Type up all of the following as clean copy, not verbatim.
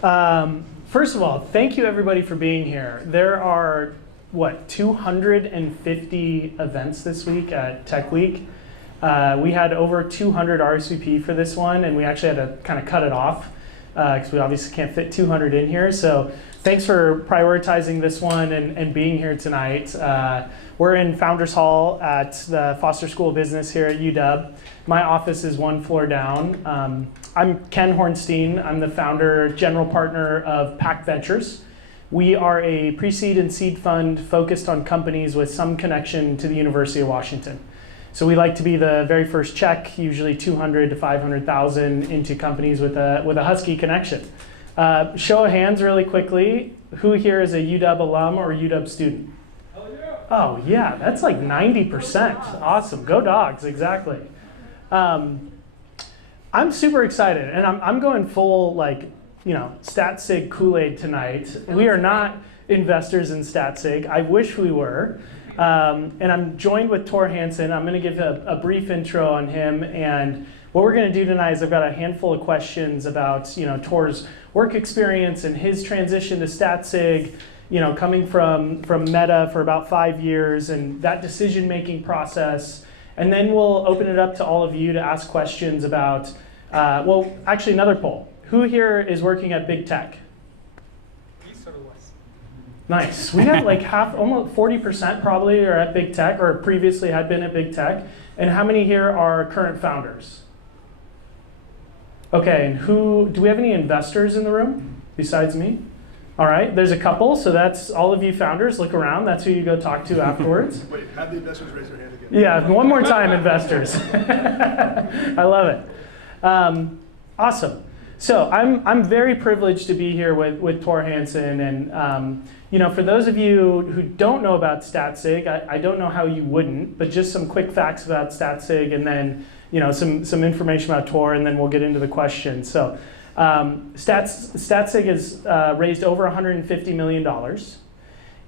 First of all, thank you everybody for being here. There are, what, 250 events this week at Tech Week. We had over 200 RSVP for this one, and we actually had to kind of cut it off because we obviously can't fit 200 in here. So thanks for prioritizing this one and being here tonight. We're in Founders Hall at the Foster School of Business here at UW. My office is one floor down. I'm Ken Horenstein. I'm the founder, general partner of Pack Ventures. We are a pre-seed and seed fund focused on companies with some connection to the University of Washington. So we like to be the very first check, usually 200 to 500,000 into companies with a Husky connection. Show of hands really quickly. Who here is a UW alum or a UW student? Hell yeah. Oh yeah, that's like 90%. Awesome, go Dogs, exactly. I'm super excited, and I'm going full Statsig Kool-Aid tonight. We are not investors in Statsig. I wish we were. And I'm joined with Tore Hanssen. I'm going to give a brief intro on him, and what we're going to do tonight is I've got a handful of questions about Tore's work experience and his transition to Statsig, coming from Meta for about 5 years and that decision-making process. And then we'll open it up to all of you to ask questions about, actually another poll. Who here is working at big tech? Nice. We have like almost 40% probably are at big tech or previously had been at big tech. And how many here are current founders? Okay, and do we have any investors in the room besides me? All right, there's a couple, so that's all of you founders. Look around, that's who you go talk to afterwards. Wait, have the investors raise their hand again? Yeah, one more time, investors. I love it. Awesome. So I'm very privileged to be here with Tore Hanssen, and for those of you who don't know about Statsig, I don't know how you wouldn't, but just some quick facts about Statsig, and then some information about Tore, and then we'll get into the questions. So Statsig has raised over $150 million.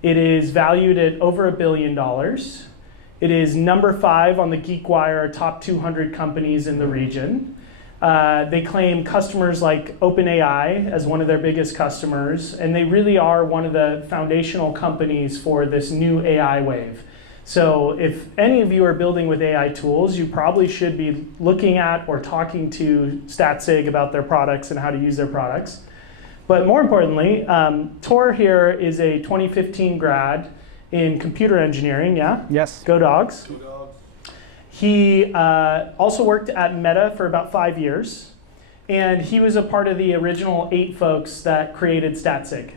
It is valued at over $1 billion. It is number 5 on the GeekWire top 200 companies in the region. They claim customers like OpenAI as one of their biggest customers, and they really are one of the foundational companies for this new AI wave. So if any of you are building with AI tools, you probably should be looking at or talking to Statsig about their products and how to use their products. But more importantly, Tore here is a 2015 grad in computer engineering, yeah? Yes. Go Dogs. Go Dogs. He also worked at Meta for about 5 years, and he was a part of the original 8 folks that created Statsig.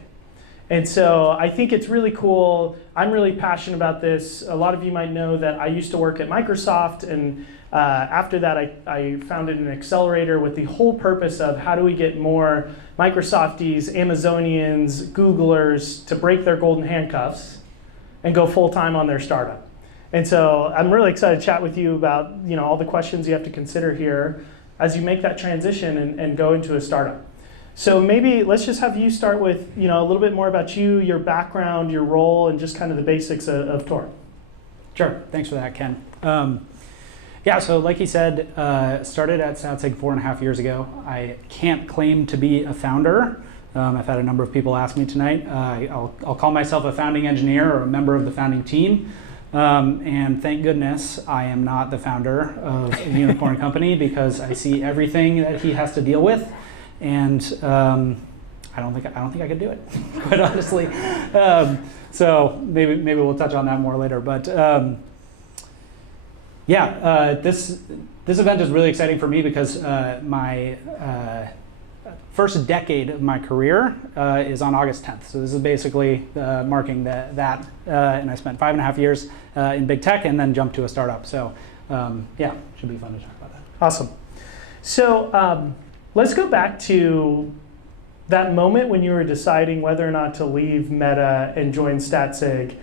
And so I think it's really cool. I'm really passionate about this. A lot of you might know that I used to work at Microsoft, and after that I founded an accelerator with the whole purpose of how do we get more Microsofties, Amazonians, Googlers to break their golden handcuffs and go full-time on their startup. And so I'm really excited to chat with you about all the questions you have to consider here as you make that transition and go into a startup. So maybe let's just have you start with a little bit more about you, your background, your role, and just kind of the basics of Tore. Sure. Thanks for that, Ken. So like he said, started at Statsig 4.5 years ago. I can't claim to be a founder. I've had a number of people ask me tonight. I'll call myself a founding engineer or a member of the founding team. And thank goodness I am not the founder of a unicorn company, because I see everything that he has to deal with, and I don't think I could do it, quite honestly. So maybe we'll touch on that more later. But this event is really exciting for me because my first decade of my career is on August 10th. So this is basically marking that. And I spent 5.5 years in big tech and then jumped to a startup. So should be fun to talk about that. Awesome. So let's go back to that moment when you were deciding whether or not to leave Meta and join Statsig.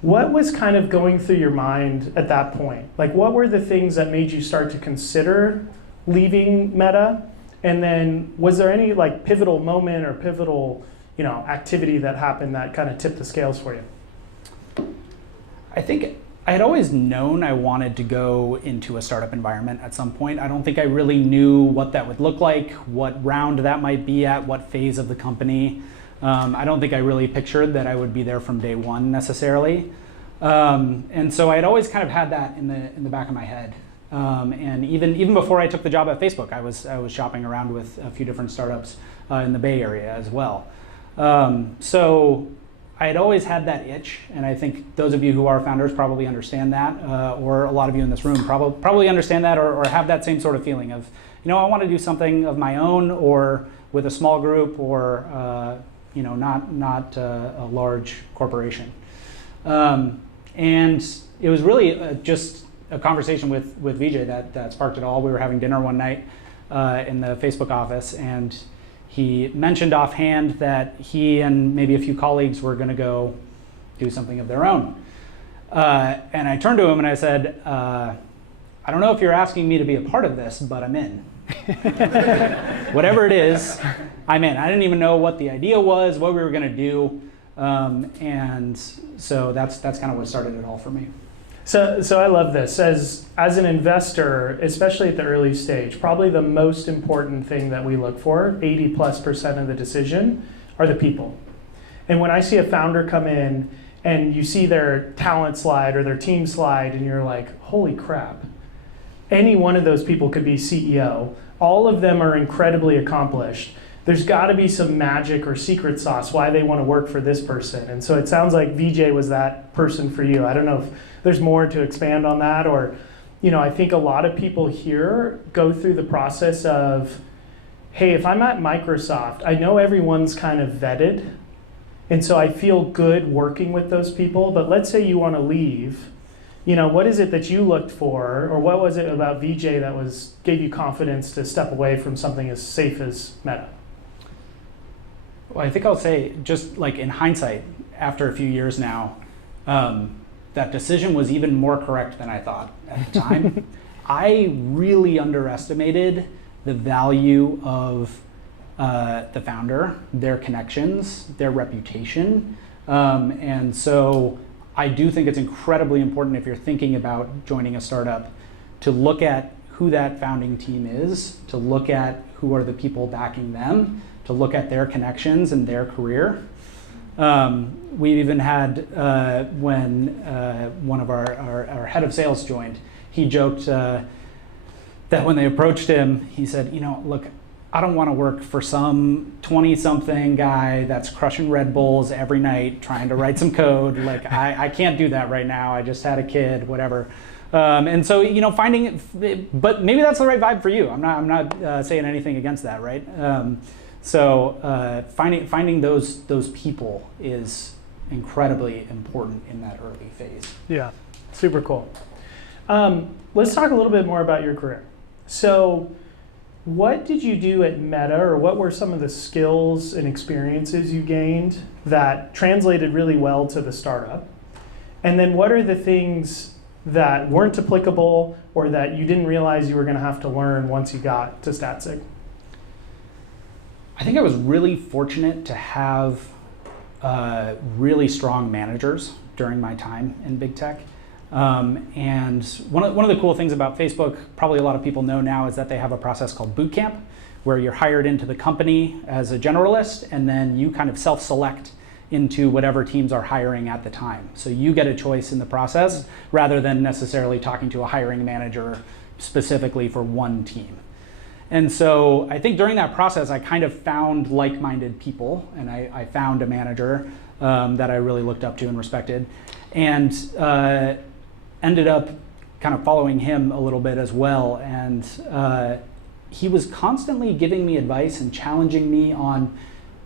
What was kind of going through your mind at that point? Like, what were the things that made you start to consider leaving Meta? And then was there any pivotal moment or pivotal activity that happened that kind of tipped the scales for you? I think I had always known I wanted to go into a startup environment at some point. I don't think I really knew what that would look like, what round that might be at, what phase of the company. I don't think I really pictured that I would be there from day one necessarily. And so I had always kind of had that in the back of my head. And even before I took the job at Facebook, I was shopping around with a few different startups in the Bay Area as well. So I had always had that itch, and I think those of you who are founders probably understand that, or a lot of you in this room probably understand that, or have that same sort of feeling of, I want to do something of my own, or with a small group, or not a large corporation. And it was really just a conversation with VJ that sparked it all. We were having dinner one night in the Facebook office, and he mentioned offhand that he and maybe a few colleagues were going to go do something of their own. And I turned to him and I said, I don't know if you're asking me to be a part of this, but I'm in. Whatever it is, I'm in. I didn't even know what the idea was, what we were going to do. And so that's kind of what started it all for me. So I love this. As an investor, especially at the early stage, probably the most important thing that we look for, 80+% of the decision, are the people. And when I see a founder come in and you see their talent slide or their team slide and you're like, holy crap, any one of those people could be CEO. All of them are incredibly accomplished. There's got to be some magic or secret sauce why they want to work for this person. And so it sounds like VJ was that person for you. I don't know if there's more to expand on that, or, I think a lot of people here go through the process of, hey, if I'm at Microsoft, I know everyone's kind of vetted, and so I feel good working with those people, but let's say you want to leave. What is it that you looked for, or what was it about VJ that gave you confidence to step away from something as safe as Meta? Well, I think I'll say, just like in hindsight, after a few years now, that decision was even more correct than I thought at the time. I really underestimated the value of the founder, their connections, their reputation. And so I do think it's incredibly important, if you're thinking about joining a startup, to look at who that founding team is, to look at who are the people backing them, to look at their connections and their career. We even had, when one of our head of sales joined, he joked that when they approached him, he said, look, I don't want to work for some 20-something guy that's crushing Red Bulls every night trying to write some code. Like, I can't do that right now. I just had a kid, whatever. And so, finding it, but maybe that's the right vibe for you. I'm not saying anything against that, right? So finding those people is incredibly important in that early phase. Yeah, super cool. Let's talk a little bit more about your career. So what did you do at Meta, or what were some of the skills and experiences you gained that translated really well to the startup? And then what are the things that weren't applicable or that you didn't realize you were going to have to learn once you got to Statsig? I think I was really fortunate to have really strong managers during my time in big tech. And one of the cool things about Facebook, probably a lot of people know now, is that they have a process called boot camp, where you're hired into the company as a generalist, and then you kind of self-select into whatever teams are hiring at the time. So you get a choice in the process, rather than necessarily talking to a hiring manager specifically for one team. And so I think during that process, I kind of found like-minded people, and I found a manager that I really looked up to and respected, and ended up kind of following him a little bit as well. And he was constantly giving me advice and challenging me on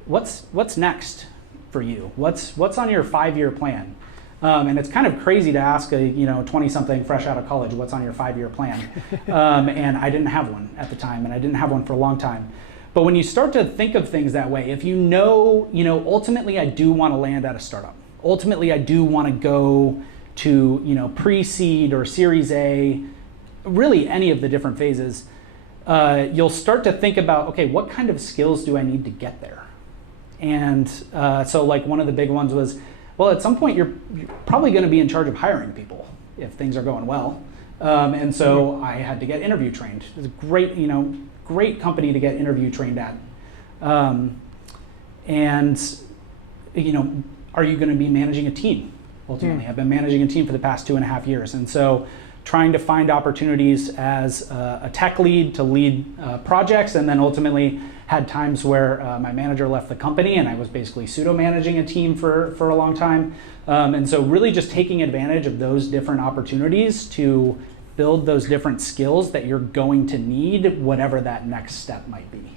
what's next for you? What's on your 5-year plan? And it's kind of crazy to ask a 20-something fresh out of college, what's on your 5-year plan? And I didn't have one at the time, and I didn't have one for a long time. But when you start to think of things that way, if ultimately I do want to land at a startup. Ultimately I do want to go to pre-seed or Series A, really any of the different phases. You'll start to think about, okay, what kind of skills do I need to get there? And so like one of the big ones was, well, at some point you're probably going to be in charge of hiring people, if things are going well. And so I had to get interview trained. It's a great, great company to get interview trained at. And are you going to be managing a team? Ultimately, I've been managing a team for the past 2.5 years. And so trying to find opportunities as a tech lead to lead projects, and then ultimately had times where my manager left the company and I was basically pseudo-managing a team for a long time. And so really just taking advantage of those different opportunities to build those different skills that you're going to need, whatever that next step might be.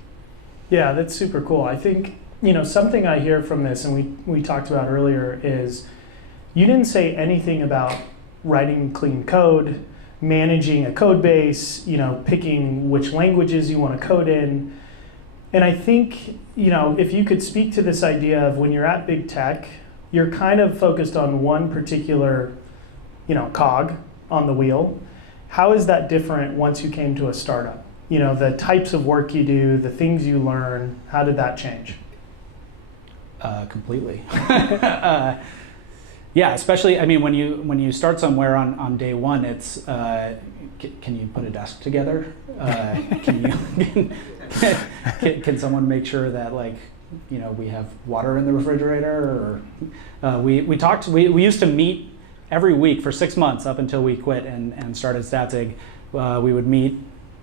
Yeah, that's super cool. I think, something I hear from this, and we talked about earlier, is you didn't say anything about writing clean code, managing a code base, picking which languages you want to code in. And I think, if you could speak to this idea of when you're at big tech, you're kind of focused on one particular, cog on the wheel. How is that different once you came to a startup? The types of work you do, the things you learn, how did that change? Completely. Yeah, especially, when you start somewhere on day one, it's, can you put a desk together? Can someone make sure that we have water in the refrigerator? Or we used to meet every week for 6 months up until we quit and started Statsig. We would meet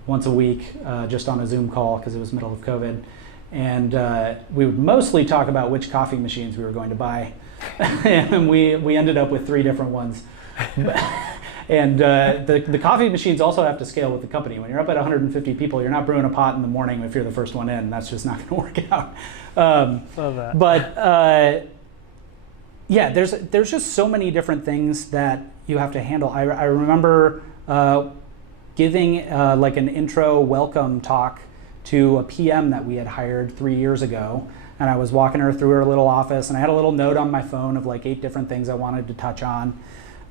once a week just on a Zoom call because it was middle of COVID. And we would mostly talk about which coffee machines we were going to buy. And we ended up with 3 different ones. And the coffee machines also have to scale with the company. When you're up at 150 people, you're not brewing a pot in the morning if you're the first one in. That's just not going to work out. Love that. But yeah, there's just so many different things that you have to handle. I remember giving an intro welcome talk to a PM that we had hired 3 years ago. And I was walking her through her little office, and I had a little note on my phone of 8 different things I wanted to touch on.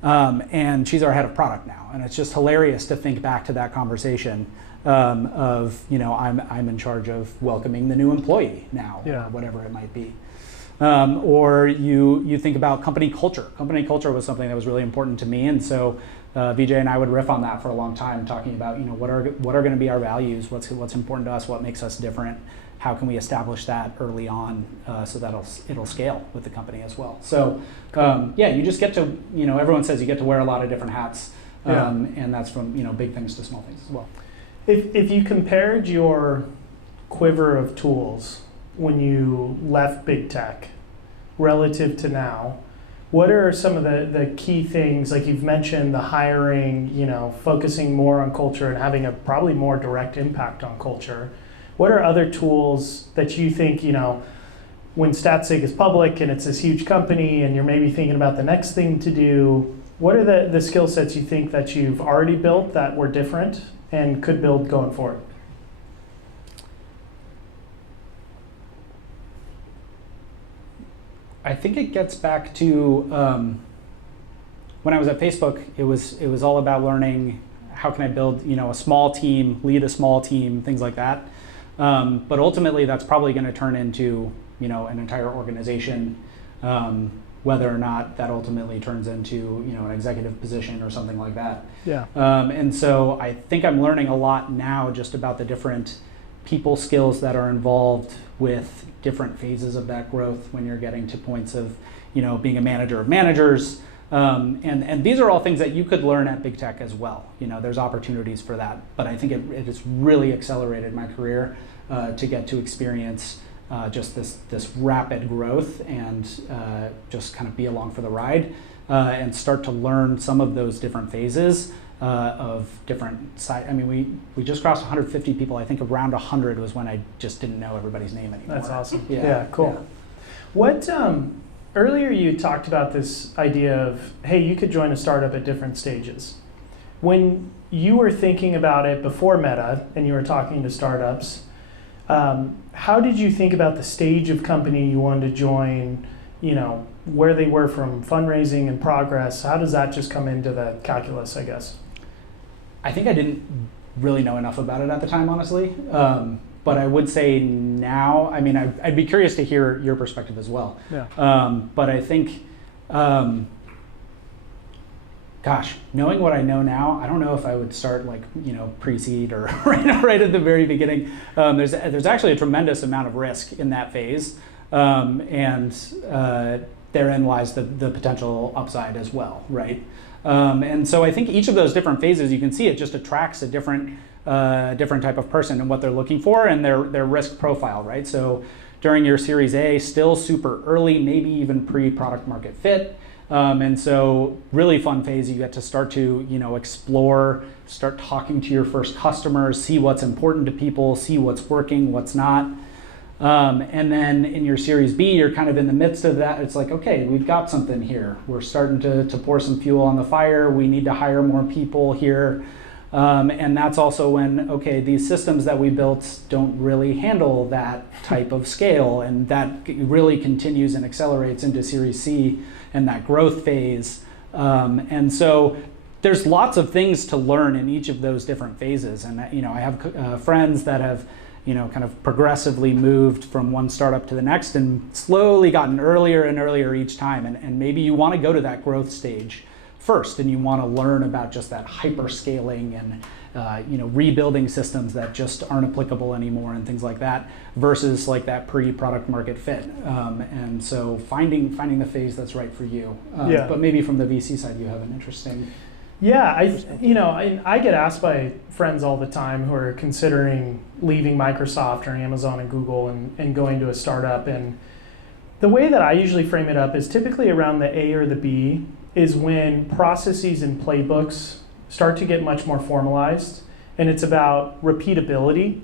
And she's our head of product now. And it's just hilarious to think back to that conversation of, I'm in charge of welcoming the new employee now, yeah, or whatever it might be. Or you think about company culture. Company culture was something that was really important to me. And so Vijay and I would riff on that for a long time, talking about, what are going to be our values? What's important to us? What makes us different? How can we establish that early on so that it'll scale with the company as well? So yeah, you just get to, everyone says you get to wear a lot of different hats, and that's from big things to small things as well. If you compared your quiver of tools when you left big tech relative to now, what are some of the key things, like you've mentioned the hiring, focusing more on culture and having a probably more direct impact on culture? What are other tools that you think, when Statsig is public and it's this huge company and you're maybe thinking about the next thing to do, what are the skill sets you think that you've already built that were different and could build going forward? I think it gets back to when I was at Facebook, it was all about learning how can I build a small team, lead a small team, things like that. But ultimately, that's probably going to turn into an entire organization, whether or not that ultimately turns into an executive position or something like that. Yeah. And so I think I'm learning a lot now just about the different people skills that are involved with different phases of that growth when you're getting to points of being a manager of managers. And these are all things that you could learn at big tech as well. There's opportunities for that. But I think it has really accelerated my career to get to experience just this rapid growth and just kind of be along for the ride and start to learn some of those different phases of different sites. We just crossed 150 people. I think around 100 was when I just didn't know everybody's name anymore. That's awesome. Yeah, Cool. Yeah. What earlier you talked about this idea of, hey, you could join a startup at different stages. When you were thinking about it before Meta and you were talking to startups, how did you think about the stage of company you wanted to join, where they were from fundraising and progress? How does that just come into the calculus, I guess? I think I didn't really know enough about it at the time, honestly. But I would say now, I'd be curious to hear your perspective as well. Yeah. But I think gosh, knowing what I know now, I don't know if I would start like, pre-seed or right at the very beginning. There's actually a tremendous amount of risk in that phase, and therein lies the potential upside as well, right? And so I think each of those different phases, you can see it just attracts a different type of person and what they're looking for and their risk profile, right? So during your Series A, still super early, maybe even pre-product market fit. And so really fun phase, you get to start to, explore, start talking to your first customers, see what's important to people, see what's working, what's not. And then in your Series B, you're kind of in the midst of that. It's like, okay, we've got something here. We're starting to pour some fuel on the fire. We need to hire more people here. And that's also when, okay, these systems that we built don't really handle that type of scale. And that really continues and accelerates into Series C and that growth phase. And so there's lots of things to learn in each of those different phases. And, I have friends that have, kind of progressively moved from one startup to the next and slowly gotten earlier and earlier each time. And maybe you want to go to that growth stage first, and you want to learn about just that hyper scaling and rebuilding systems that just aren't applicable anymore and things like that, versus like that pre-product market fit. And so finding the phase that's right for you. But maybe from the VC side, you have an interesting. Yeah, I get asked by friends all the time who are considering leaving Microsoft or Amazon and Google and going to a startup. And the way that I usually frame it up is typically around the A or the B is when processes and playbooks start to get much more formalized, and it's about repeatability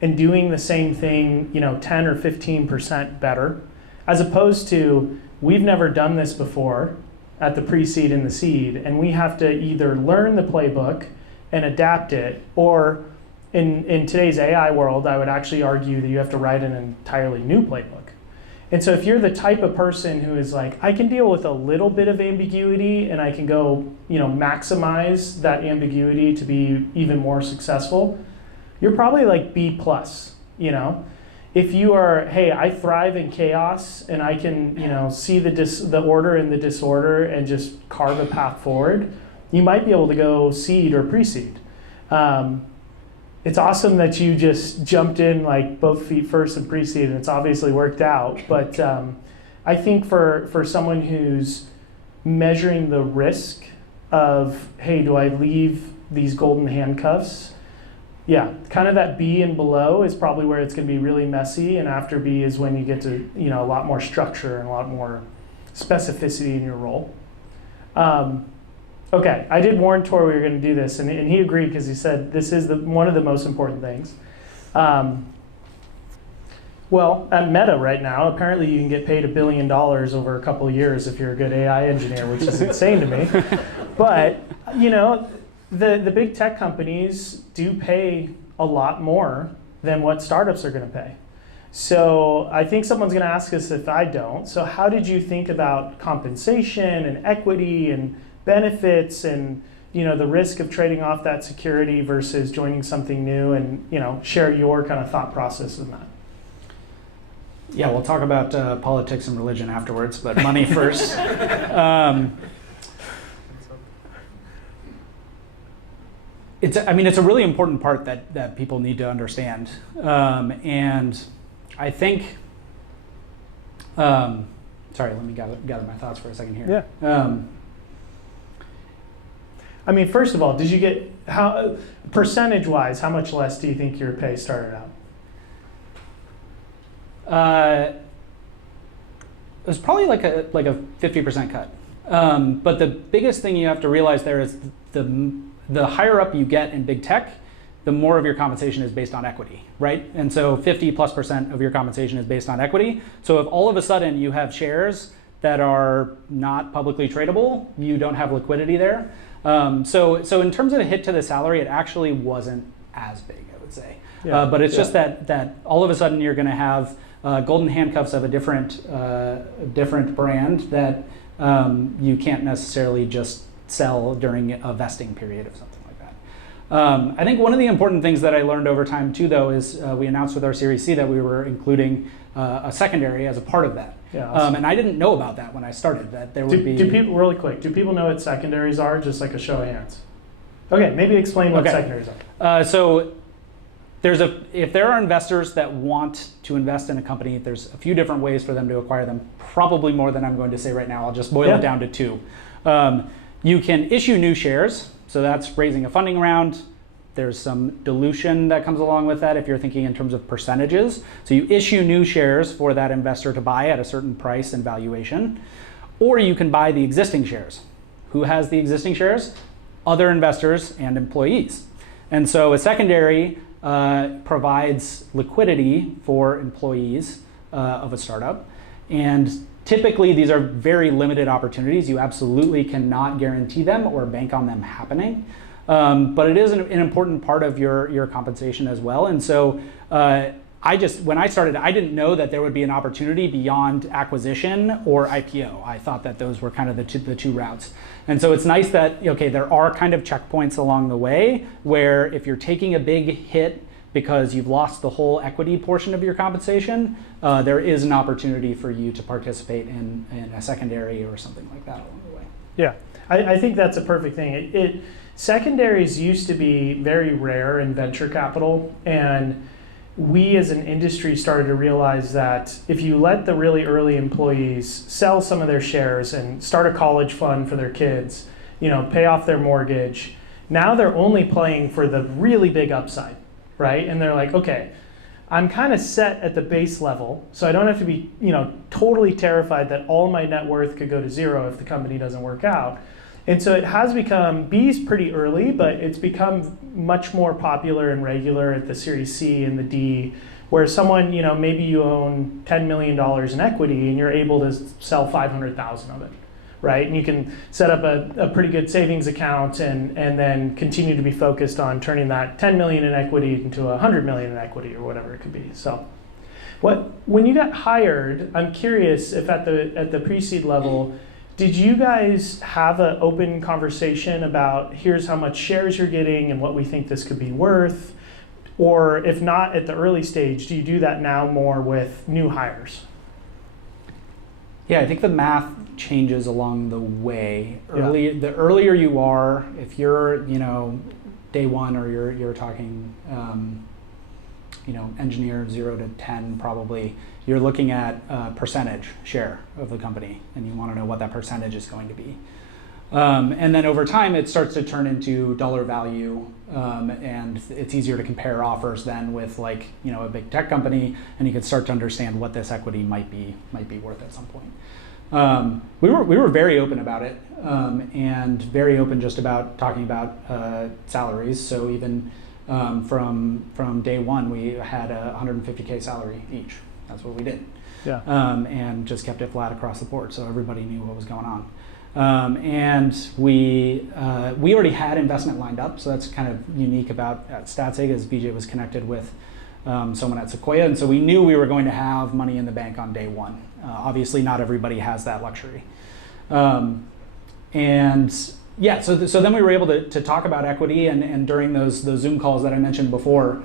and doing the same thing, 10 or 15% better, as opposed to we've never done this before at the pre-seed and the seed, and we have to either learn the playbook and adapt it, or in today's AI world, I would actually argue that you have to write an entirely new playbook. And so if you're the type of person who is like, I can deal with a little bit of ambiguity and I can go, maximize that ambiguity to be even more successful, you're probably like B+, If you are, hey, I thrive in chaos and I can, see the order and the disorder and just carve a path forward, you might be able to go seed or pre-seed. It's awesome that you just jumped in like both feet first and pre-seed, and it's obviously worked out. But I think for someone who's measuring the risk of, hey, do I leave these golden handcuffs? Yeah, kind of that B and below is probably where it's going to be really messy, and after B is when you get to a lot more structure and a lot more specificity in your role. Okay, I did warn Tore we were going to do this, and he agreed because he said this is one of the most important things. Well, at Meta right now, apparently you can get paid $1 billion over a couple of years if you're a good AI engineer, which is insane to me. But the big tech companies do pay a lot more than what startups are going to pay. So I think someone's going to ask us if I don't. So how did you think about compensation and equity and benefits and the risk of trading off that security versus joining something new, and share your kind of thought process in that? Yeah, we'll talk about politics and religion afterwards, but money first. It's a really important part that people need to understand, and I think. Sorry, let me gather my thoughts for a second here. Yeah. First of all, did you get percentage-wise? How much less do you think your pay started out? It was probably like a 50% cut. But the biggest thing you have to realize there is the higher up you get in big tech, the more of your compensation is based on equity, right? And so 50+% of your compensation is based on equity. So if all of a sudden you have shares that are not publicly tradable, you don't have liquidity there. So in terms of a hit to the salary, it actually wasn't as big, I would say. Yeah. But it's just that all of a sudden you're going to have golden handcuffs of a different brand that you can't necessarily just sell during a vesting period of something like that. I think one of the important things that I learned over time too, though, is we announced with our Series C that we were including a secondary as a part of that. Yeah, awesome. And I didn't know about that when I started, that there would be... Do people, really quick, do people know what secondaries are? Just like a show of hands. Okay, maybe explain what secondaries are. So if there are investors that want to invest in a company, there's a few different ways for them to acquire them, probably more than I'm going to say right now. I'll just boil it down to two. You can issue new shares, so that's raising a funding round. There's some dilution that comes along with that if you're thinking in terms of percentages. So you issue new shares for that investor to buy at a certain price and valuation, or you can buy the existing shares. Who has the existing shares? Other investors and employees. And so a secondary provides liquidity for employees of a startup. And typically these are very limited opportunities. You absolutely cannot guarantee them or bank on them happening. But it is an important part of your compensation as well. And so when I started, I didn't know that there would be an opportunity beyond acquisition or IPO. I thought that those were kind of the two routes. And so it's nice that, okay, there are kind of checkpoints along the way where if you're taking a big hit because you've lost the whole equity portion of your compensation, there is an opportunity for you to participate in a secondary or something like that along the way. Yeah, I think that's a perfect thing. Secondaries used to be very rare in venture capital, and we as an industry started to realize that if you let the really early employees sell some of their shares and start a college fund for their kids, pay off their mortgage, now they're only playing for the really big upside, right? And they're like, okay, I'm kind of set at the base level, so I don't have to be, totally terrified that all my net worth could go to zero if the company doesn't work out. And so it has become, B's pretty early, but it's become much more popular and regular at the Series C and the D, where someone, maybe you own $10 million in equity and you're able to sell 500,000 of it, right? And you can set up a pretty good savings account and then continue to be focused on turning that 10 million in equity into 100 million in equity or whatever it could be. So when you got hired, I'm curious if at the pre-seed level, did you guys have an open conversation about here's how much shares you're getting and what we think this could be worth? Or if not at the early stage, do you do that now more with new hires? Yeah, I think the math changes along the way. The earlier you are, if you're day one or you're talking engineer 0 to 10 probably, you're looking at percentage share of the company, and you want to know what that percentage is going to be. And then over time, it starts to turn into dollar value, and it's easier to compare offers then with a big tech company, and you can start to understand what this equity might be worth at some point. We were very open about it, and very open just about talking about salaries. So even from day one, we had a 150K salary each. That's what we did. Yeah. And just kept it flat across the board, so everybody knew what was going on. And we already had investment lined up, so that's kind of unique about Statsig, as BJ was connected with someone at Sequoia, and so we knew we were going to have money in the bank on day one. Obviously, not everybody has that luxury. Yeah, so then we were able to talk about equity, and during those Zoom calls that I mentioned before,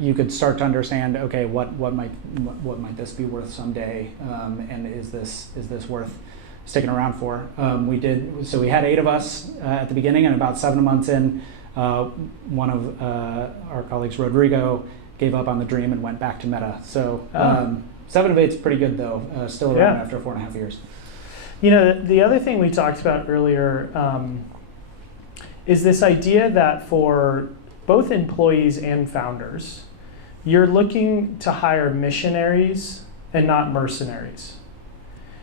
you could start to understand, okay, what might this be worth someday, and is this worth sticking around for? We had 8 of us at the beginning, and about 7 months in, one of our colleagues, Rodrigo, gave up on the dream and went back to Meta. So 7 of 8 is pretty good though, still around after 4.5 years. The other thing we talked about earlier is this idea that for both employees and founders, you're looking to hire missionaries and not mercenaries.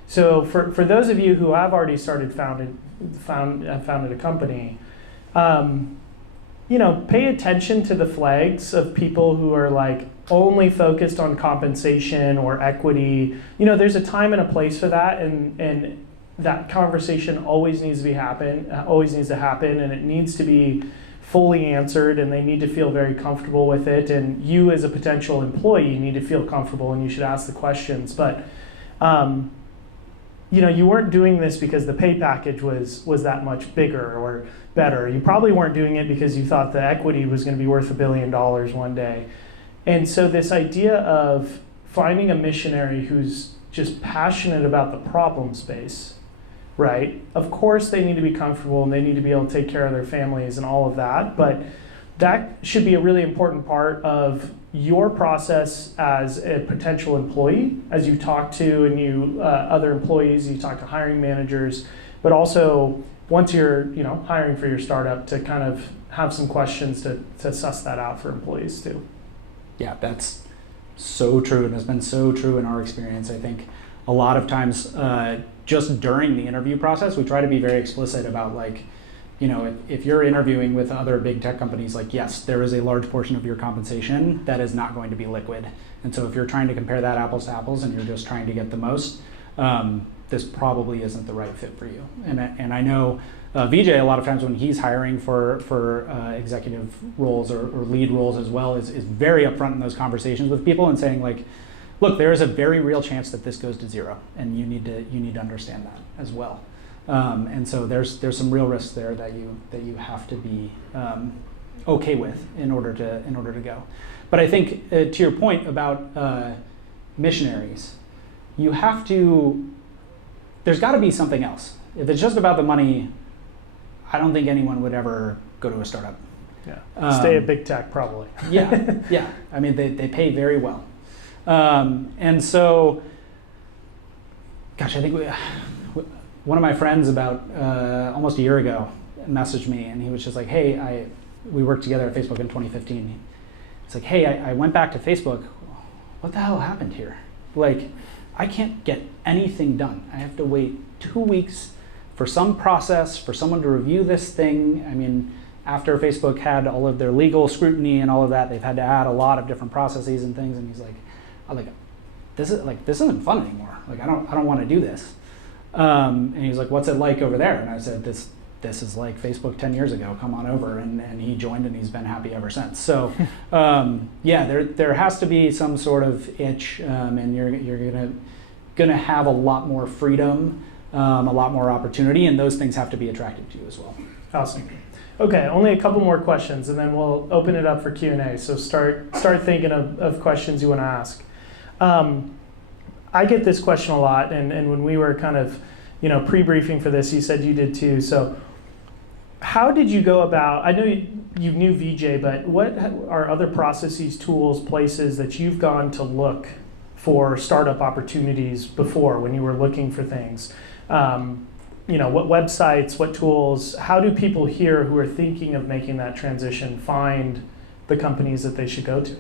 So for those of you who have already founded a company, pay attention to the flags of people who are only focused on compensation or equity. There's a time and a place for that, and that conversation always needs to happen, and it needs to be fully answered, and they need to feel very comfortable with it. And you as a potential employee need to feel comfortable, and you should ask the questions. But you weren't doing this because the pay package was that much bigger or better. You probably weren't doing it because you thought the equity was going to be worth $1 billion one day. And so this idea of finding a missionary who's just passionate about the problem space, right? Of course they need to be comfortable and they need to be able to take care of their families and all of that, but that should be a really important part of your process as a potential employee, as you talk to and you other employees, you talk to hiring managers, but also once you're hiring for your startup, to kind of have some questions to suss that out for employees too. Yeah, that's so true, and has been so true in our experience. I think a lot of times, just during the interview process, we try to be very explicit about, like, if you're interviewing with other big tech companies, like, yes, there is a large portion of your compensation that is not going to be liquid. And so if you're trying to compare that apples to apples and you're just trying to get the most, this probably isn't the right fit for you. And I know VJ, a lot of times when he's hiring for executive roles or lead roles as well, is very upfront in those conversations with people and saying, like, look, there is a very real chance that this goes to zero, and you need to understand that as well. And so there's some real risks there that you have to be okay with in order to go. But I think to your point about missionaries, there's got to be something else. If it's just about the money, I don't think anyone would ever go to a startup. Yeah, stay at big tech probably. Yeah. I mean, they pay very well. And so, gosh, I think one of my friends about almost a year ago messaged me, and he was just like, hey, we worked together at Facebook in 2015. It's like, hey, I went back to Facebook. What the hell happened here? Like, I can't get anything done. I have to wait 2 weeks for some process, for someone to review this thing. I mean, after Facebook had all of their legal scrutiny and all of that, they've had to add a lot of different processes and things. And he's like, this isn't fun anymore. Like, I don't want to do this. And he was like, what's it like over there? And I said, this is like Facebook 10 years ago. Come on over. And he joined, and he's been happy ever since. So yeah, there has to be some sort of itch, and you're gonna have a lot more freedom, a lot more opportunity, and those things have to be attractive to you as well. Awesome. Okay, only a couple more questions, and then we'll open it up for Q&A. So start thinking of questions you want to ask. I get this question a lot, and when we were kind of pre-briefing for this, you said you did too. So how did you go about, I know you knew VJ, but what are other processes, tools, places that you've gone to look for startup opportunities before when you were looking for things? What websites, what tools, how do people here who are thinking of making that transition find the companies that they should go to?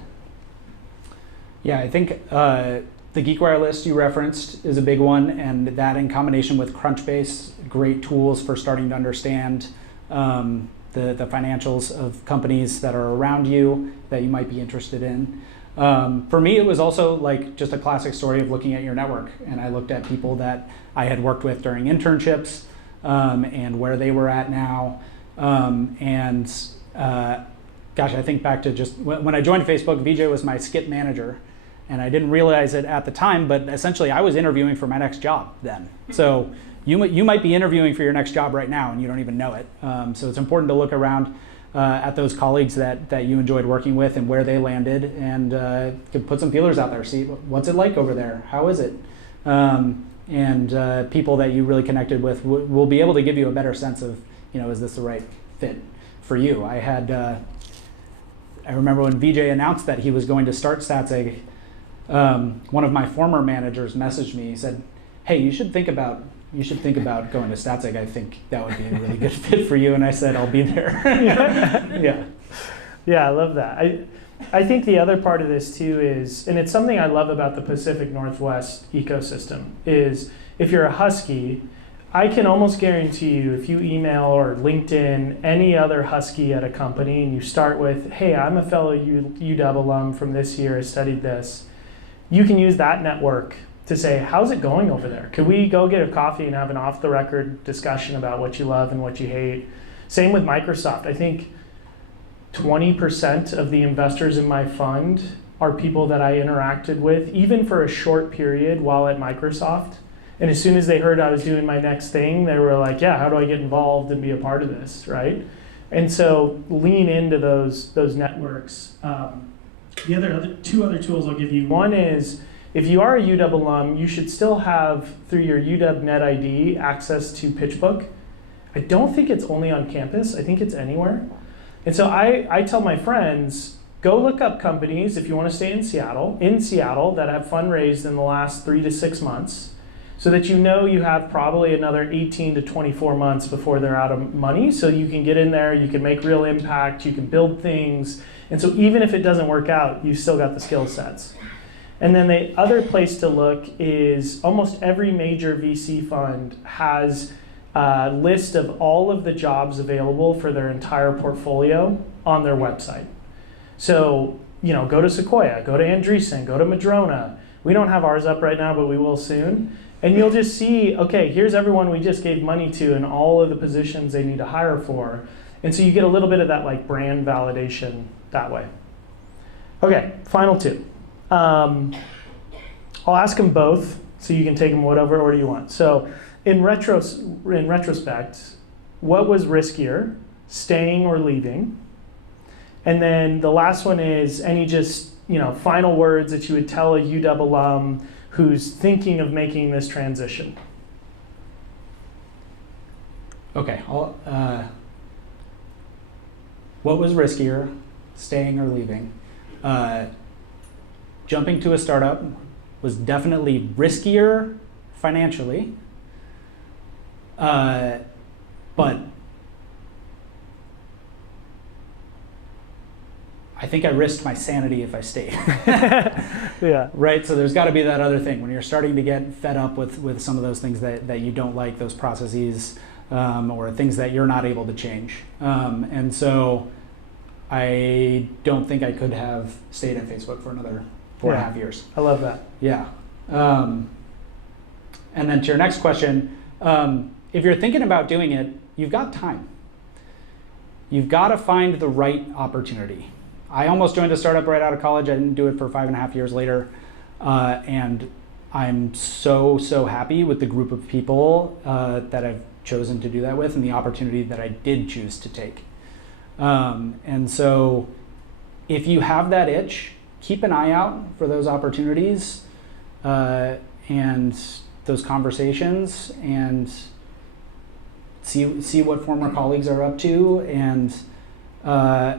Yeah, I think the GeekWire list you referenced is a big one, and that in combination with Crunchbase, great tools for starting to understand the financials of companies that are around you that you might be interested in. For me, it was also like just a classic story of looking at your network, and I looked at people that I had worked with during internships and where they were at now. Gosh, I think back to just when I joined Facebook, VJ was my skip manager, and I didn't realize it at the time, but essentially I was interviewing for my next job then. So you might be interviewing for your next job right now and you don't even know it. So it's important to look around at those colleagues that you enjoyed working with and where they landed, and could put some feelers out there, see what's it like over there, how is it? And people that you really connected with will be able to give you a better sense of, is this the right fit for you? I remember when VJ announced that he was going to start Statsig, one of my former managers messaged me. He said, hey, you should think about going to Statsig. I think that would be a really good fit for you. And I said, I'll be there. Yeah, I love that. I think the other part of this too is, and it's something I love about the Pacific Northwest ecosystem, is if you're a Husky, I can almost guarantee you if you email or LinkedIn any other Husky at a company and you start with, hey, I'm a fellow UW alum from this year, I studied this, you can use that network to say, how's it going over there? Could we go get a coffee and have an off-the-record discussion about what you love and what you hate? Same with Microsoft. I think 20% of the investors in my fund are people that I interacted with, even for a short period while at Microsoft. And as soon as they heard I was doing my next thing, they were like, yeah, how do I get involved and be a part of this, right? And so lean into those networks. The two other tools I'll give you. One is if you are a UW alum, you should still have, through your UW Net ID, access to PitchBook. I don't think it's only on campus. I think it's anywhere. And so I tell my friends, go look up companies, if you want to stay in Seattle, that have fundraised in the last 3 to 6 months, so that you know you have probably another 18 to 24 months before they're out of money. So you can get in there, you can make real impact, you can build things. And so even if it doesn't work out, you've still got the skill sets. And then the other place to look is almost every major VC fund has a list of all of the jobs available for their entire portfolio on their website. So, go to Sequoia, go to Andreessen, go to Madrona. We don't have ours up right now, but we will soon. And you'll just see, okay, here's everyone we just gave money to and all of the positions they need to hire for. And so you get a little bit of that like brand validation that way. Okay, final two. I'll ask them both, so you can take them whatever order you want. So in retrospect, what was riskier, staying or leaving? And then the last one is any just final words that you would tell a UW alum who's thinking of making this transition. Okay, what was riskier, staying or leaving? Jumping to a startup was definitely riskier financially, but I think I risked my sanity if I stayed. Yeah. Right, so there's got to be that other thing when you're starting to get fed up with some of those things that you don't like, those processes, or things that you're not able to change. And so I don't think I could have stayed at Facebook for another 4.5 years. I love that. Yeah. And then to your next question, if you're thinking about doing it, you've got time. You've got to find the right opportunity. I almost joined a startup right out of college. I didn't do it for 5.5 years later. And I'm so happy with the group of people that I've chosen to do that with and the opportunity that I did choose to take. And so if you have that itch, keep an eye out for those opportunities and those conversations, and see what former colleagues are up to, and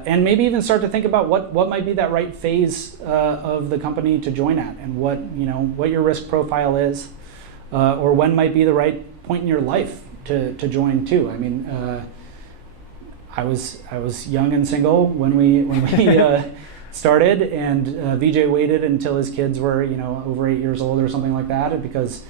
maybe even start to think about what might be that right phase of the company to join at, and what your risk profile is, or when might be the right point in your life to join too. I mean, I was young and single when we started, and VJ waited until his kids were over 8 years old or something like that, because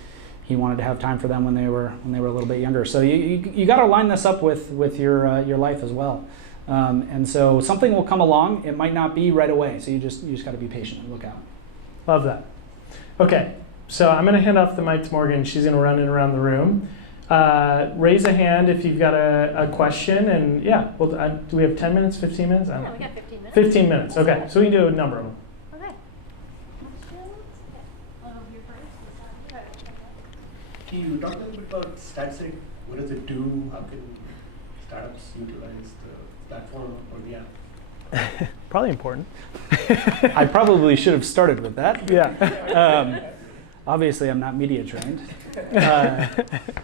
he wanted to have time for them when they were a little bit younger. So you got to line this up with your life as well. And so something will come along. It might not be right away. So you just got to be patient and look out. Love that. Okay, so I'm going to hand off the mic to Morgan. She's going to run it around the room. Raise a hand if you've got a question. And yeah, well, do we have 10 minutes, 15 minutes? I don't know. We got 15 minutes. 15 minutes. Okay, so we can do a number of them. Okay. I'll go here first. Can you talk a little bit about Statsig? What does it do? How can startups utilize the platform or the app? Probably important. I probably should have started with that. Yeah. Obviously, I'm not media trained.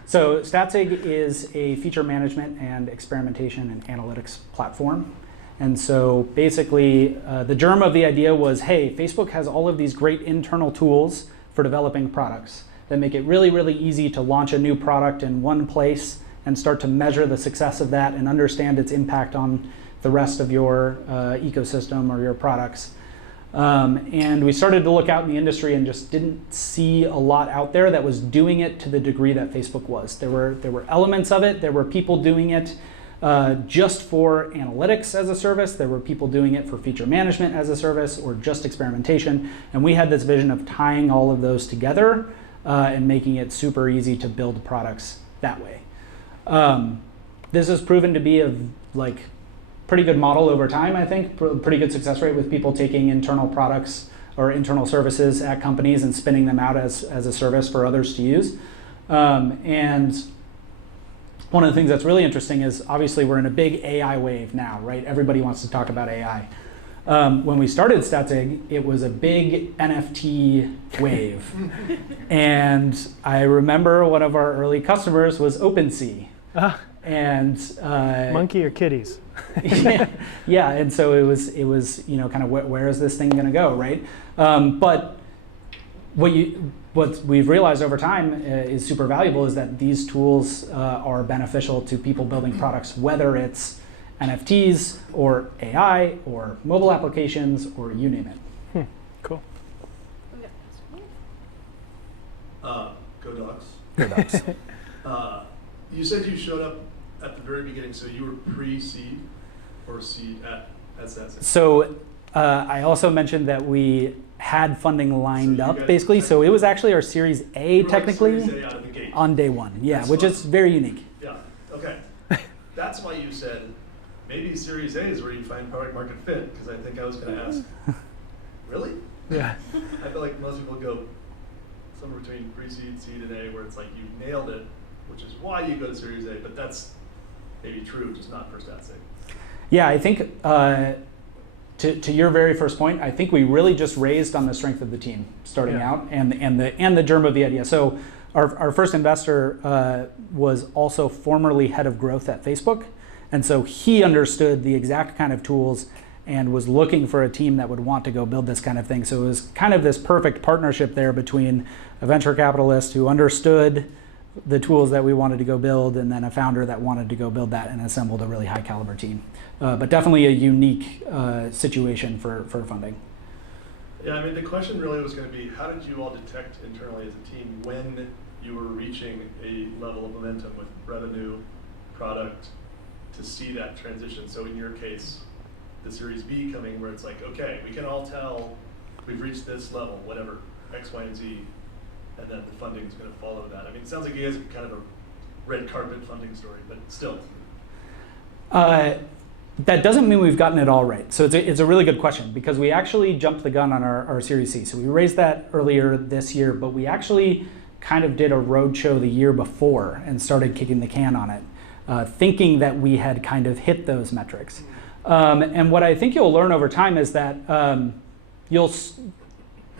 So Statsig is a feature management and experimentation and analytics platform. And so basically, the germ of the idea was, hey, Facebook has all of these great internal tools for developing products that make it really easy to launch a new product in one place and start to measure the success of that and understand its impact on the rest of your ecosystem or your products. And we started to look out in the industry and just didn't see a lot out there that was doing it to the degree that Facebook was. There were elements of it. There were people doing it just for analytics as a service. There were people doing it for feature management as a service, or just experimentation. And we had this vision of tying all of those together and making it super easy to build products that way. This has proven to be a pretty good model over time, I think. Pretty good success rate with people taking internal products or internal services at companies and spinning them out as a service for others to use. And one of the things that's really interesting is, obviously we're in a big AI wave now, right? Everybody wants to talk about AI. When we started Statsig, it was a big NFT wave. And I remember one of our early customers was OpenSea. And Monkey or kitties? yeah, and so it was kind of where is this thing going to go, right? But what we've realized over time is super valuable is that these tools are beneficial to people building products, whether it's NFTs or AI or mobile applications or you name it. Cool. Go Dogs. Go Dogs. You said you showed up at the very beginning, so you were pre-seed or seed at Statsig? So I also mentioned that we had funding lined So you up, guys basically. So it was actually our Series A, You were like technically, Series A out of the gate. on day one. Yeah, That's which fun. is very unique. Yeah, okay. That's why you said maybe Series A is where you find product market fit, because I think I was going to ask, really? Yeah. I feel like most people go somewhere between pre-seed, seed, and A, where it's like you nailed it, which is why you go to Series A, but that's maybe true, just not for Statsig. Yeah, I think to your very first point, I think we really just raised on the strength of the team starting Yeah. out and the germ of the idea. So our first investor was also formerly head of growth at Facebook, and so he understood the exact kind of tools and was looking for a team that would want to go build this kind of thing. So it was kind of this perfect partnership there between a venture capitalist who understood the tools that we wanted to go build, and then a founder that wanted to go build that and assembled a really high caliber team. But definitely a unique situation for funding. Yeah, I mean, the question really was going to be, how did you all detect internally as a team when you were reaching a level of momentum with revenue, product, to see that transition? So in your case, the Series B coming where it's like, okay, we can all tell we've reached this level, whatever, X, Y, and Z, and then the funding is going to follow that. I mean, it sounds like you guys have kind of a red carpet funding story, but still. That doesn't mean we've gotten it all right. So it's a really good question, because we actually jumped the gun on our Series C. So we raised that earlier this year, but we actually kind of did a roadshow the year before and started kicking the can on it, thinking that we had kind of hit those metrics. And what I think you'll learn over time is that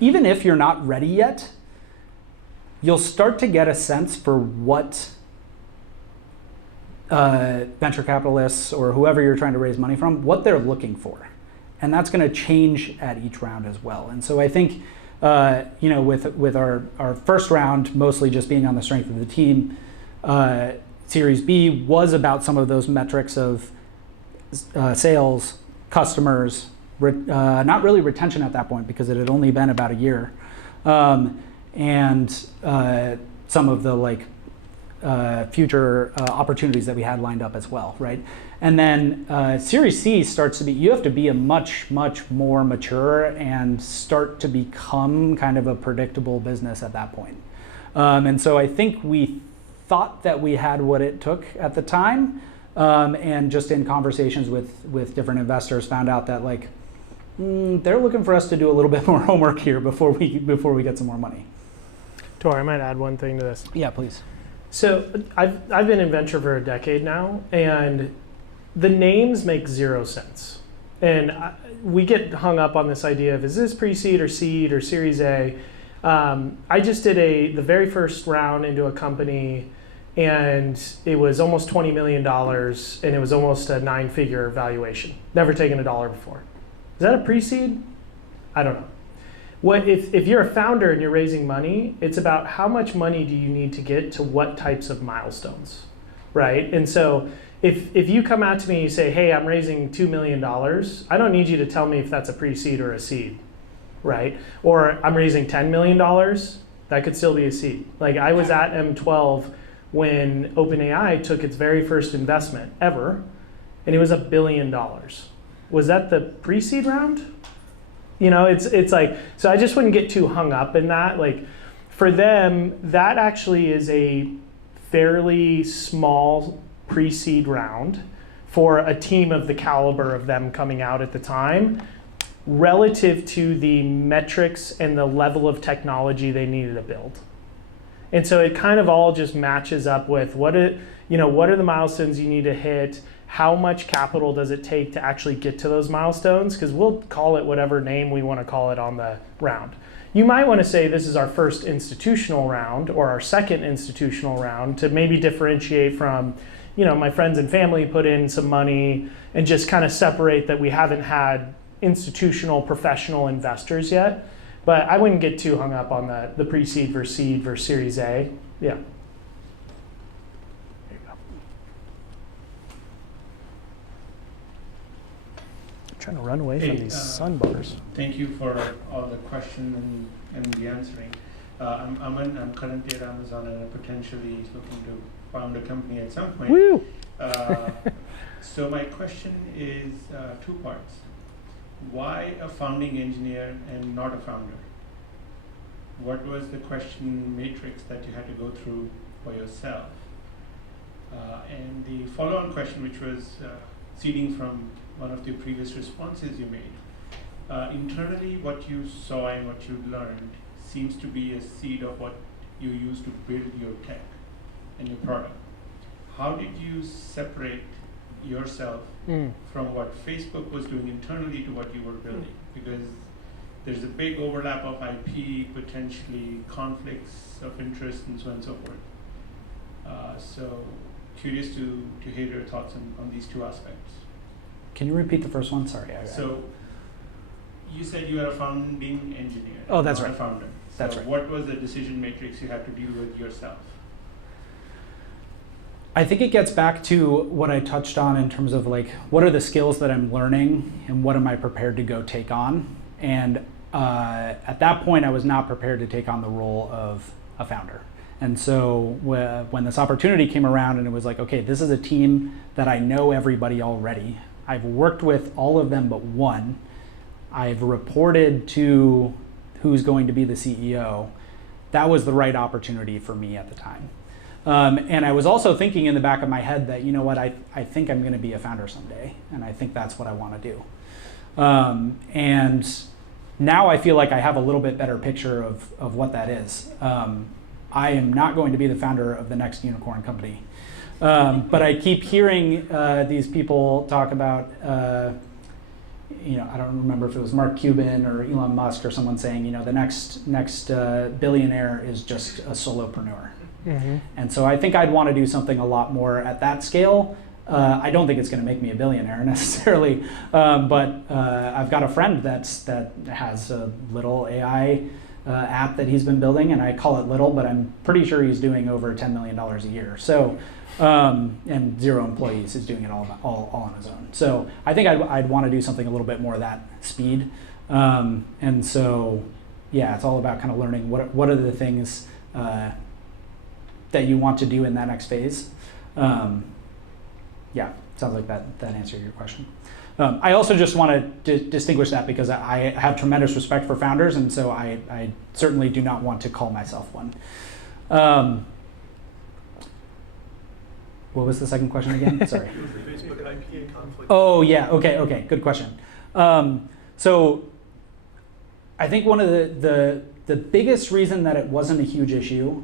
even if you're not ready yet, you'll start to get a sense for what venture capitalists or whoever you're trying to raise money from, what they're looking for. And that's going to change at each round as well. And so I think, with our first round mostly just being on the strength of the team, Series B was about some of those metrics of sales, customers, not really retention at that point because it had only been about a year, and some of the future opportunities that we had lined up as well, right? And then Series C starts to be, you have to be a much, much more mature and start to become kind of a predictable business at that point. And so I think we thought that we had what it took at the time, and just in conversations with different investors found out that they're looking for us to do a little bit more homework here before we get some more money. Tore, I might add one thing to this. Yeah, please. So I've been in venture for a decade now, and the names make zero sense. And we get hung up on this idea of, is this pre-seed or seed or Series A? I just did the very first round into a company, and it was almost $20 million, and it was almost a 9-figure valuation. Never taken a dollar before. Is that a pre-seed? I don't know. If you're a founder and you're raising money, it's about how much money do you need to get to what types of milestones, right? And so if you come out to me and you say, hey, I'm raising $2 million, I don't need you to tell me if that's a pre-seed or a seed, right? Or I'm raising $10 million, that could still be a seed. I was at M12 when OpenAI took its very first investment ever, and it was $1 billion. Was that the pre-seed round? It's like, so I just wouldn't get too hung up in that. For them, that actually is a fairly small pre-seed round for a team of the caliber of them coming out at the time, relative to the metrics and the level of technology they needed to build. And so it kind of all just matches up with what are the milestones you need to hit, how much capital does it take to actually get to those milestones, because we'll call it whatever name we want to call it on the round. You might want to say this is our first institutional round or our second institutional round to maybe differentiate from, my friends and family put in some money and just kind of separate that we haven't had institutional professional investors yet. But I wouldn't get too hung up on the pre-seed versus seed versus Series A. Yeah. There you go. I'm trying to run away from these sun bars. Thank you for all the question and the answering. I'm currently at Amazon and potentially looking to found a company at some point. Woo! So my question is two parts. Why a founding engineer and not a founder? What was the question matrix that you had to go through for yourself? And the follow-on question, which was seeding from one of the previous responses you made. Internally, what you saw and what you learned seems to be a seed of what you use to build your tech and your product. How did you separate yourself from what Facebook was doing internally to what you were building? Because there's a big overlap of IP, potentially conflicts of interest, and so on and so forth. So curious to hear your thoughts on these two aspects. Can you repeat the first one? Sorry. So you said you are a founding engineer. Oh, that's not right. A founder. That's so right. What was the decision matrix you had to deal with yourself? I think it gets back to what I touched on in terms of like, what are the skills that I'm learning and what am I prepared to go take on? And at that point, I was not prepared to take on the role of a founder. And so when this opportunity came around and it was like, okay, this is a team that I know everybody already. I've worked with all of them but one. I've reported to who's going to be the CEO. That was the right opportunity for me at the time. And I was also thinking in the back of my head that, you know what, I think I'm going to be a founder someday, and I think that's what I want to do. And now I feel like I have a little bit better picture of what that is. I am not going to be the founder of the next unicorn company. But I keep hearing these people talk about, I don't remember if it was Mark Cuban or Elon Musk or someone saying, the next billionaire is just a solopreneur. Mm-hmm. And so I think I'd want to do something a lot more at that scale. I don't think it's going to make me a billionaire necessarily, but I've got a friend that has a little AI app that he's been building, and I call it little, but I'm pretty sure he's doing over $10 million a year. So, and 0 employees, is doing it all on his own. So I think I'd want to do something a little bit more that speed. And so, yeah, it's all about kind of learning what are the things that you want to do in that next phase. Yeah, sounds like that answered your question. I also just want to distinguish that because I have tremendous respect for founders, and so I certainly do not want to call myself one. What was the second question again? Sorry. Facebook IP conflict. Oh, yeah. Okay. Good question. So I think one of the biggest reason that it wasn't a huge issue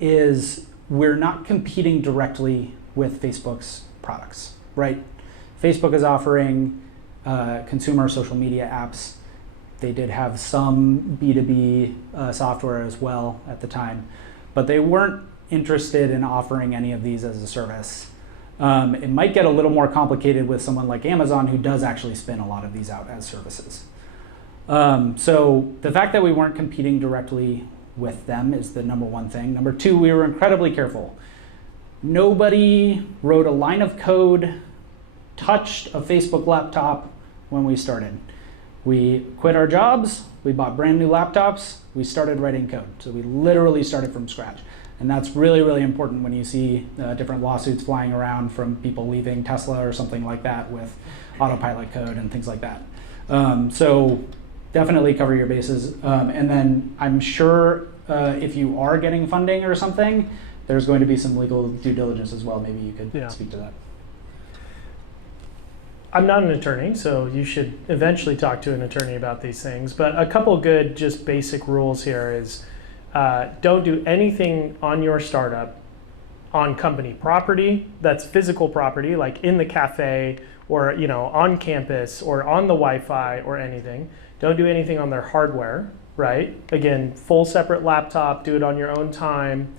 is we're not competing directly with Facebook's products, right? Facebook is offering consumer social media apps. They did have some B2B software as well at the time, but they weren't interested in offering any of these as a service. It might get a little more complicated with someone like Amazon, who does actually spin a lot of these out as services. So the fact that we weren't competing directly with them is the number one thing. Number two, we were incredibly careful. Nobody wrote a line of code, touched a Facebook laptop when we started. We quit our jobs, we bought brand new laptops, we started writing code. So we literally started from scratch. And that's really, really important when you see different lawsuits flying around from people leaving Tesla or something like that with autopilot code and things like that. So definitely cover your bases. And then I'm sure if you are getting funding or something, there's going to be some legal due diligence as well. Maybe you could speak to that. I'm not an attorney, so you should eventually talk to an attorney about these things. But a couple good just basic rules here is don't do anything on your startup on company property, that's physical property, like in the cafe or on campus or on the Wi-Fi or anything. Don't do anything on their hardware, right? Again, full separate laptop, do it on your own time.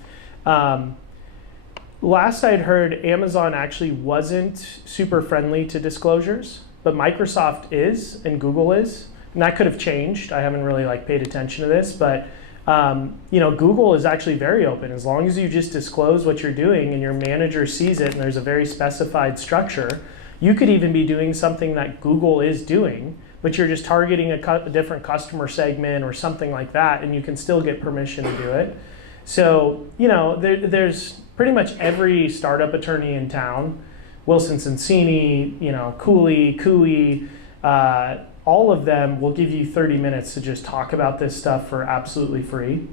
Last I'd heard, Amazon actually wasn't super friendly to disclosures, but Microsoft is and Google is. And that could have changed. I haven't really paid attention to this, but Google is actually very open. As long as you just disclose what you're doing and your manager sees it and there's a very specified structure, you could even be doing something that Google is doing, but you're just targeting a different customer segment or something like that, and you can still get permission to do it. So, there's pretty much every startup attorney in town, Wilson Sonsini, Cooley, Cooey, all of them will give you 30 minutes to just talk about this stuff for absolutely free,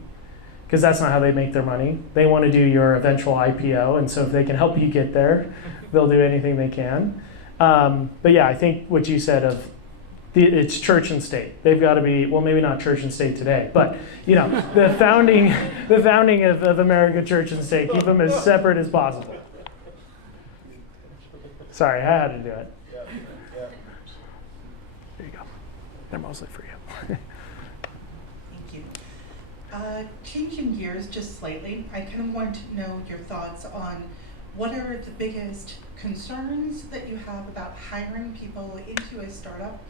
because that's not how they make their money. They want to do your eventual IPO, and so if they can help you get there, they'll do anything they can. But yeah, I think what you said of it's church and state. They've got to be, well, maybe not church and state today, but the founding of America, church and state, keep them as separate as possible. Sorry, I had to do it. There you go. They're mostly for you. Thank you. Changing gears just slightly, I kind of want to know your thoughts on what are the biggest concerns that you have about hiring people into a startup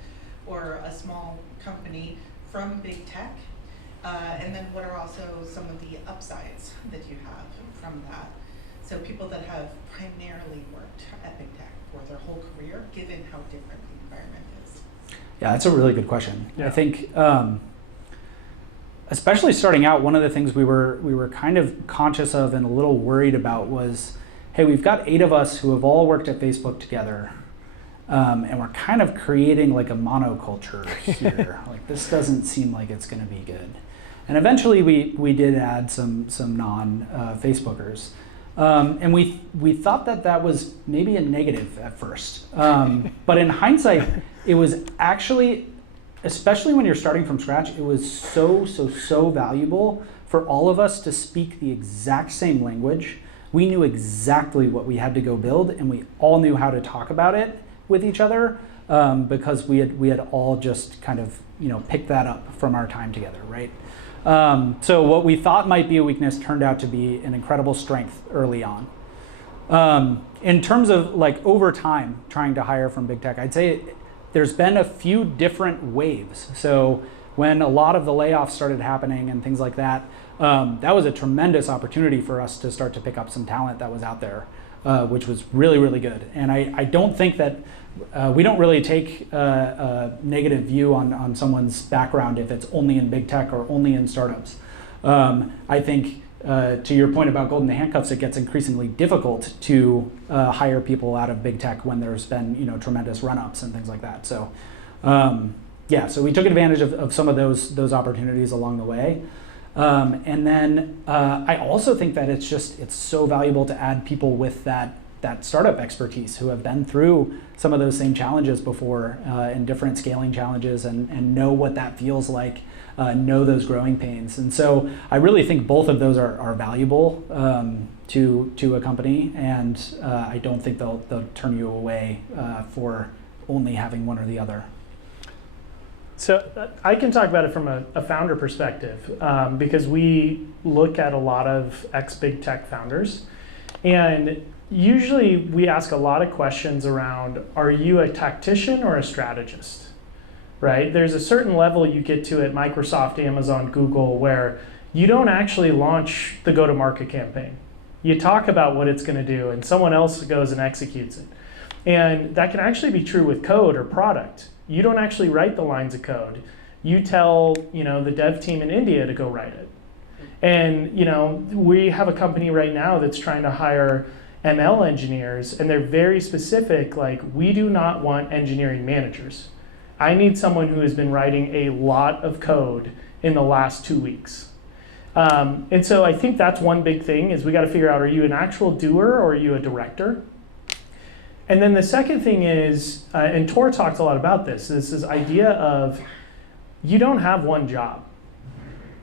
or a small company from big tech, and then what are also some of the upsides that you have from that? So people that have primarily worked at big tech for their whole career, given how different the environment is. Yeah, that's a really good question. Yeah. I think, especially starting out, one of the things we were kind of conscious of and a little worried about was, hey, we've got 8 of us who have all worked at Facebook together, and we're kind of creating like a monoculture here. This doesn't seem like it's going to be good. And eventually we did add some non-Facebookers. And we thought that was maybe a negative at first. But in hindsight, it was actually, especially when you're starting from scratch, it was so valuable for all of us to speak the exact same language. We knew exactly what we had to go build, and we all knew how to talk about it with each other, because we had all just kind of picked that up from our time together, right? So what we thought might be a weakness turned out to be an incredible strength early on. In terms of over time trying to hire from big tech, I'd say there's been a few different waves. So when a lot of the layoffs started happening and things like that, that was a tremendous opportunity for us to start to pick up some talent that was out there, which was really, really good. And I don't think that we don't really take a negative view on someone's background if it's only in big tech or only in startups. I think to your point about golden handcuffs, it gets increasingly difficult to hire people out of big tech when there's been tremendous run-ups and things like that. So yeah, so we took advantage of some of those opportunities along the way. And then I also think that it's so valuable to add people with that startup expertise who have been through some of those same challenges before, and different scaling challenges, and know what that feels like, know those growing pains. And so I really think both of those are valuable to a company, and I don't think they'll turn you away for only having one or the other. So I can talk about it from a founder perspective, because we look at a lot of ex-big tech founders, and usually we ask a lot of questions around, are you a tactician or a strategist, right? There's a certain level you get to at Microsoft, Amazon, Google, where you don't actually launch the go-to-market campaign. You talk about what it's going to do, and someone else goes and executes it. And that can actually be true with code or product. You don't actually write the lines of code. You tell the dev team in India to go write it. And we have a company right now that's trying to hire ML engineers, and they're very specific, we do not want engineering managers. I need someone who has been writing a lot of code in the last 2 weeks. And so I think that's one big thing, is we got to figure out, are you an actual doer or are you a director? And then the second thing is, and Tore talked a lot about this idea of you don't have one job.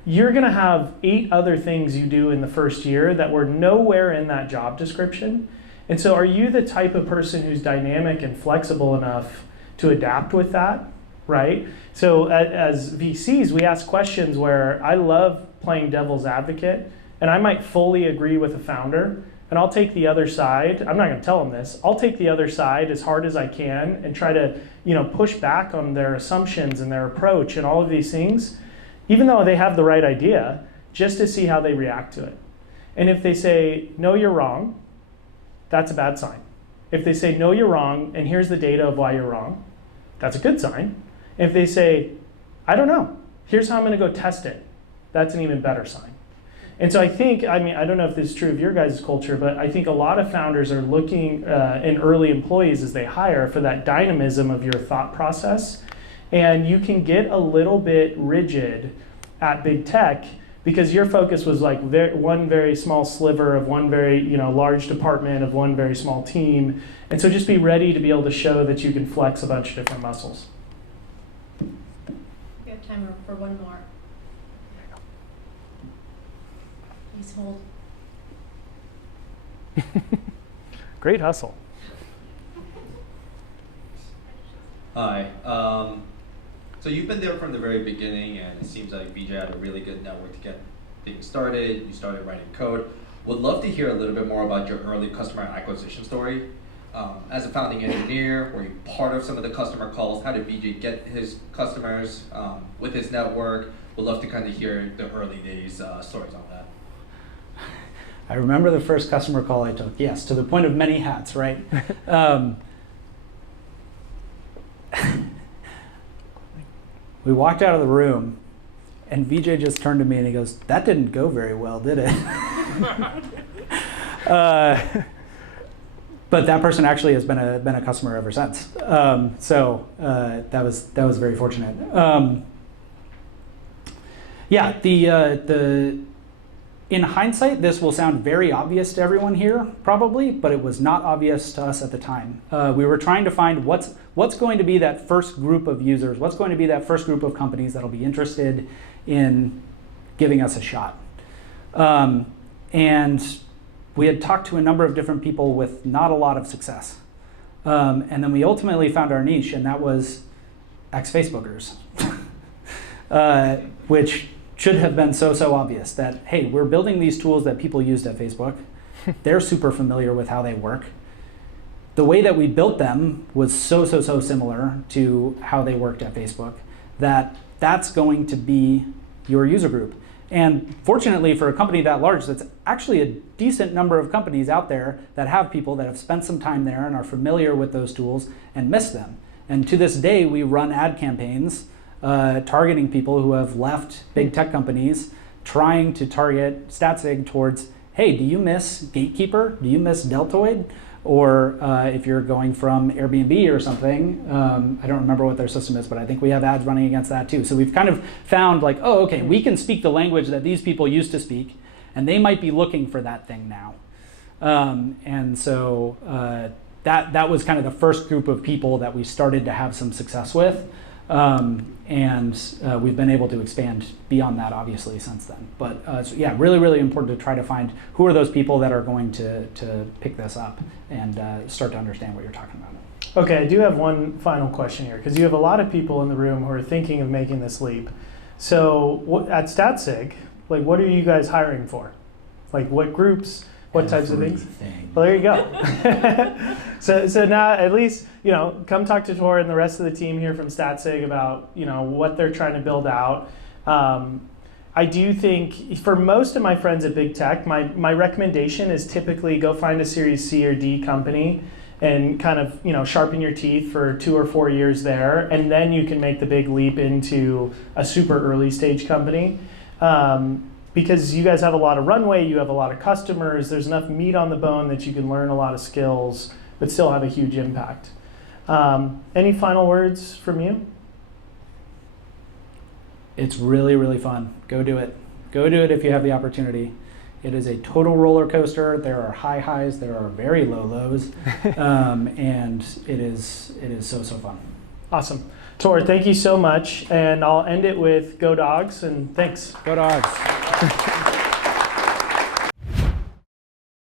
you're going to have 8 other things you do in the first year that were nowhere in that job description. And so are you the type of person who's dynamic and flexible enough to adapt with that, right? So as VCs, we ask questions where I love playing devil's advocate, and I might fully agree with a founder, and I'll take the other side. I'm not going to tell them this. I'll take the other side as hard as I can and try to, push back on their assumptions and their approach and all of these things, even though they have the right idea, just to see how they react to it. And if they say, no, you're wrong, that's a bad sign. If they say, no, you're wrong, and here's the data of why you're wrong, that's a good sign. If they say, I don't know, here's how I'm going to go test it, that's an even better sign. And so I don't know if this is true of your guys' culture, but I think a lot of founders are looking in early employees as they hire for that dynamism of your thought process. And you can get a little bit rigid at big tech because your focus was like one very small sliver of one very large department of one very small team. And so just be ready to be able to show that you can flex a bunch of different muscles. We have time for one more. Please hold. Great hustle. Hi. So you've been there from the very beginning, and it seems like VJ had a really good network to get things started. You started writing code. Would love to hear a little bit more about your early customer acquisition story. As a founding engineer, were you part of some of the customer calls? How did VJ get his customers with his network? Would love to kind of hear the early days stories on that. I remember the first customer call I took, yes, to the point of many hats, right? We walked out of the room, and VJ just turned to me and he goes, that didn't go very well, did it? But that person actually has been a customer ever since. So that was very fortunate. In hindsight, this will sound very obvious to everyone here, probably, but it was not obvious to us at the time. We were trying to find what's going to be that first group of users, what's going to be that first group of companies that'll be interested in giving us a shot. And we had talked to a number of different people with not a lot of success. And then we ultimately found our niche, and that was ex-Facebookers, which should have been so obvious that, hey, we're building these tools that people used at Facebook. They're super familiar with how they work. The way that we built them was so similar to how they worked at Facebook that that's going to be your user group. And fortunately for a company that large, that's actually a decent number of companies out there that have people that have spent some time there and are familiar with those tools and miss them. And to this day, we run ad campaigns targeting people who have left big tech companies, trying to target Statsig towards, hey, do you miss Gatekeeper? Do you miss Deltoid? Or if you're going from Airbnb or something, I don't remember what their system is, but I think we have ads running against that too. So we've kind of found like, oh, okay, we can speak the language that these people used to speak, and they might be looking for that thing now. And so that was kind of the first group of people that we started to have some success with. And we've been able to expand beyond that, obviously, since then. But so yeah, really important to try to find who are those people that are going to pick this up and start to understand what you're talking about. Okay, I do have one final question here, because you have a lot of people in the room who are thinking of making this leap. So at Statsig, like, what are you guys hiring for? Like, what groups? What types of things? Well, there you go. So now at least, come talk to Tore and the rest of the team here from Statsig about, what they're trying to build out. I do think for most of my friends at big tech, my recommendation is typically go find a Series C or D company and kind of, sharpen your teeth for 2 or 4 years there. And then you can make the big leap into a super early stage company. Because you guys have a lot of runway, you have a lot of customers, there's enough meat on the bone that you can learn a lot of skills, but still have a huge impact. Any final words from you? It's really fun. Go do it. Go do it if you have the opportunity. It is a total roller coaster. There are high highs, there are very low lows, and it is so fun. Awesome. Tor, thank you so much. And I'll end it with go dogs and thanks. Go Dogs.